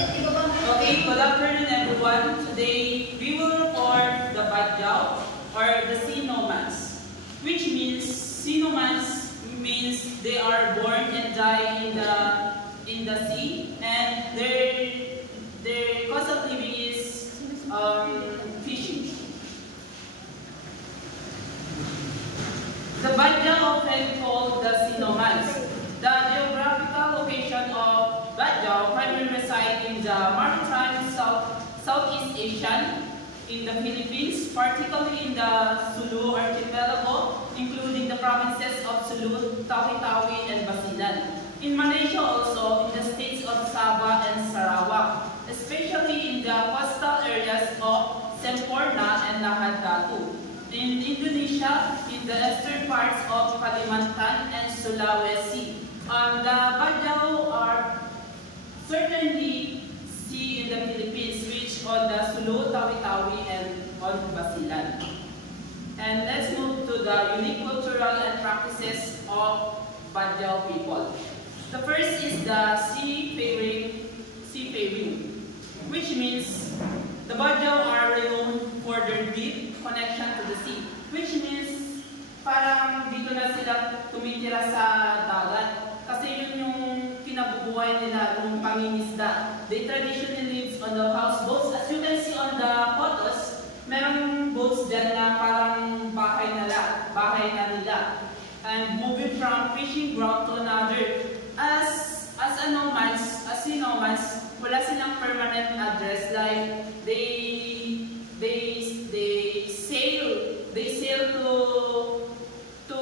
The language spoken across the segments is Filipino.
Okay, good afternoon everyone. Today we will report the Badjao or the sea nomads, which means sea nomads means they are born and die in the sea, and their cause of living is fishing. The Badjao often called the sea nomads. The geographical location of Badjao primarily reside in the maritime Southeast Asian, in the Philippines, particularly in the Sulu archipelago, including the provinces of Sulu, Tawi-Tawi, and Basilan. In Malaysia also, in the states of Sabah and Sarawak, especially in the coastal areas of Semporna and Lahad Datu. In Indonesia, in the eastern parts of Kalimantan and Sulawesi. The Badjao are certainly seen in the Philippines, which on the Sulu, Tawi-Tawi, and on Basilan. And let's move to the unique cultural and practices of Badjao people. The first is the seafaring, which means the Badjao are renowned for their deep connection to the sea, which means parang dito na sila tumitira sa dagat. Kasi yun yung kinabubuhay nila nung pangingisda. They traditionally live on the houseboats. As you can see on the photos, merong boats dyan na parang bahay na nila. And moving from fishing ground to another. As sea nomads, wala silang permanent address. Like they sail to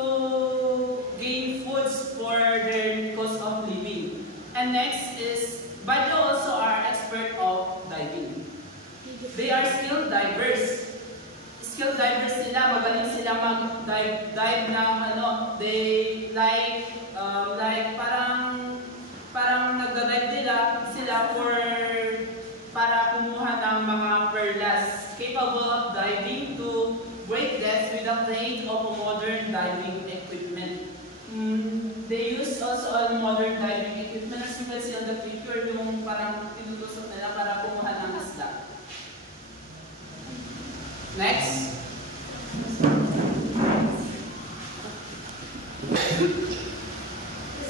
gain foods for their cost of living. And next is Badjao also are expert of diving. They are skilled divers. Skilled divers sila, magaling sila mag-dive ng they like parang nag-dive sila para kumuha ng mga perlas. Capable of diving to great depths without the aid of a modern diving equipment. They use also a modern diving equipment. As you can see on the picture, yung parang tinutusok nila para kumuha ng isda. Next.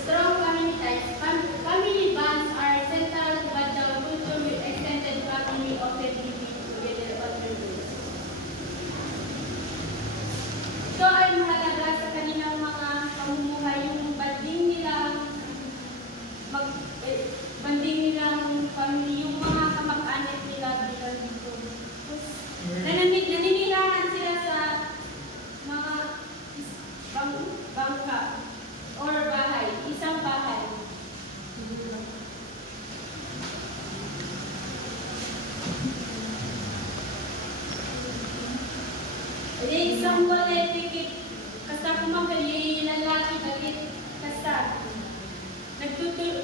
Strong family ties. Family bonds are central to Badjao culture with extended family often living together all their lives. Ito ay mahalaga sa kanilang mga pamumuhay, yung banding nilang family, yung mga kamag-anak nila dito. Naninirahan sila sa mga bangka or bahay, isang bahay. Isang walay tikit, kasta kumakali, lalaki, galit, kasta.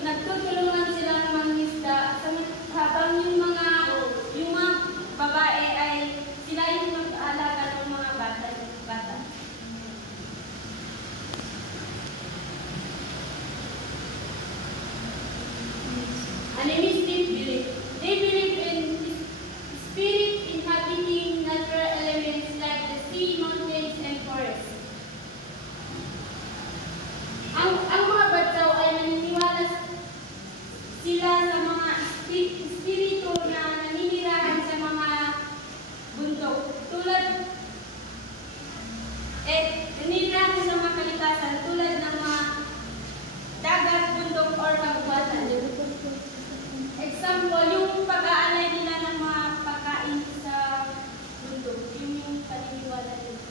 Nagtutulungan silang mangisda, habang yung mga babae ay sila yung mag-aalaga ng mga bata. Animistic belief. They believe in spirit inhabiting natural elements like the sea, mountains, and forests. Ang mga Badjao ay naniniwala sila sa mga espiritu na naninirahan sa mga bundok. Naninirahan sa mga kalikasan tulad ng mga dagat, bundok, or kabubatan. Example, yung pag-aalay nila ng mga pagkain sa bundok. Yun yung paniniwala nila.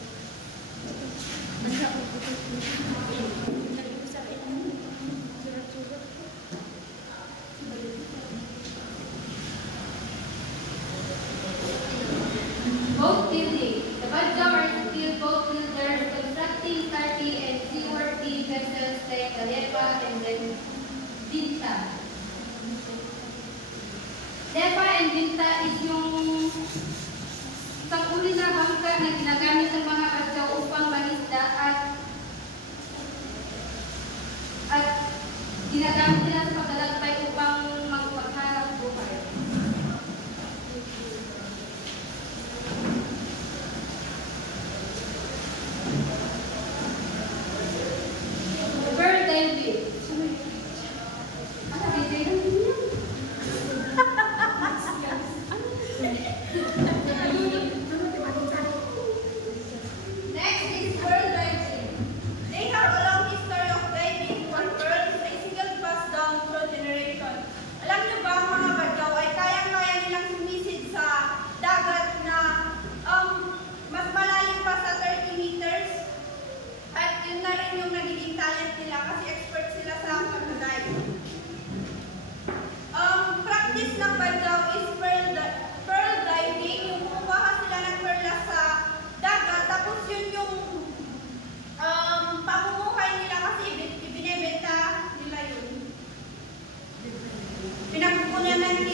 Boat building. The Badjao are skilled boat builders, constructing sarti and seaworthy vessels like the Lepa and the Binta. Lepa and Binta is yung isang uri na bangka na ginagamit ng mga Badjao upang mangisda at ginagamit nila sa paglalakbay upang magpaghanap buhay.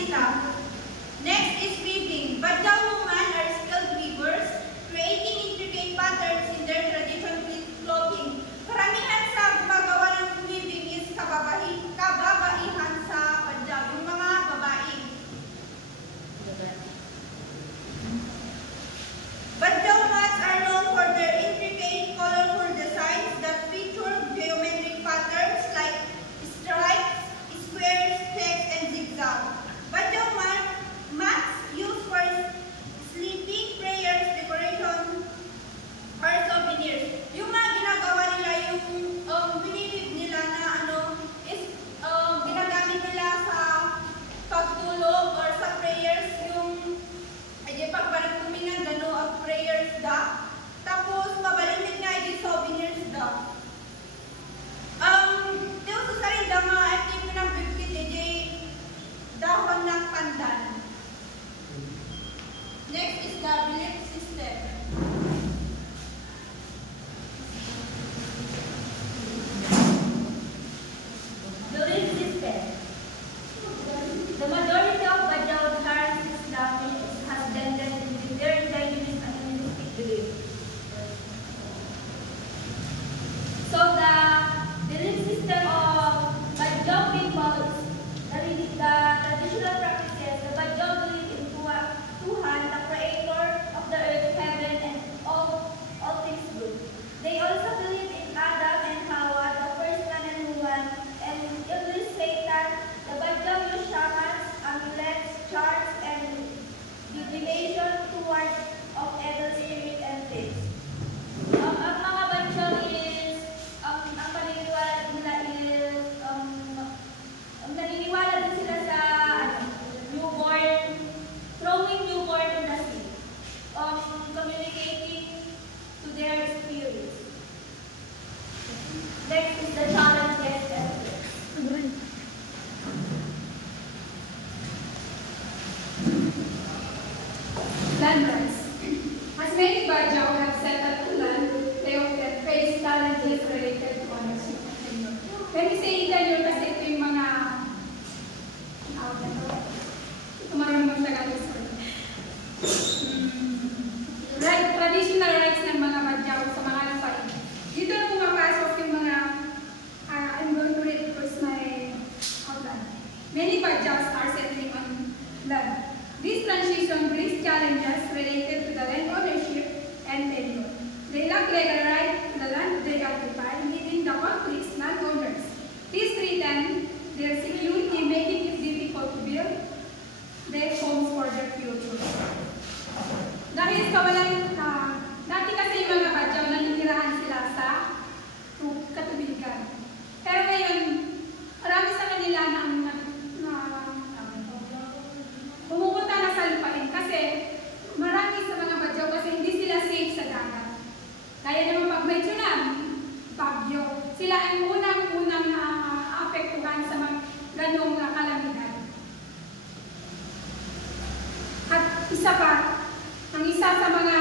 sila. Next is weaving. Badyaw women are skilled weavers, creating intricate patterns in their traditional clothing. Karamihan sa gumagawa ng weaving is kababaihan sa Badyaw, yung mga babae. Badyaw mats are known for their intricate, colorful designs that feature geometric patterns like stripes, squares, checks, and zigzag. Badyaw mats used for sleeping, prayers, decoration, or souvenirs. Yung mga ginagawa nila, yung binilib nila na is ginagamit nila sa pagtulog or sa prayers, yung pagbarag kumingan gano ang prayers da. Tapos mabalimit nga yung souvenirs da. Yung susarin da mga active ng bibkit dahon ng pandan. Next is the belief system. Belief system. The majority of Badyaw current Islam has blended with their indigenous and animistic beliefs. So the belief system of Badyaw people is the traditional practices. The Badyaw believe in Tuhan, the creator of the earth, heaven, and all things good. They also believe in Adam and Hawa, the first man and woman, and Iblis, Satan. The Badyaw use shamans, amulets, charts, and divination towards of evil spirit and things. Ang mga Badyaw is, ang paniniwala nila is, naniniwala din sila sa newborn, throwing newborn in the sea, communicating to their spirits. Next is the challenges and threats. Land rights. As many Badyaw have settled on land, they often face challenges related to ownership of tenure. When we say tenure, kasi ito yung mga tumarang ng Tagalog, sorry. Traditional rights ng mga Badyaw sa mga lupain. Dito na pumapasok yung mga I'm going to read first my outline. Many Badyaws are settling on land. This transition brings challenges related to the land ownership and tenure. They lack legal right to the land they occupy, leading the conflicts landowners. This threatens their security, making it difficult to build their homes for their future. Dahil sa walang, dati kasi yung mga Badyaw nanitirahan sila sa katubigan. Pero ngayon, marami sa kanila na pumupunta na sa lupain kasi marami sa mga Badyaw kasi hindi sila safe sa dagat. Kaya naman pag may tsunami, bagyo, sila ang unang naapektuhan sa mga ganong kalamidad. At isa pa, ang isa sa mga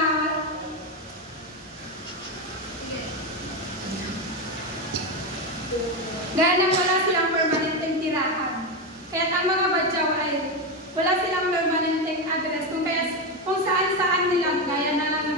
dahil nang wala silang permanenteng tirahan. Kaya ang mga Badyaw ay wala silang permanenteng address kung saan nila gaya na lang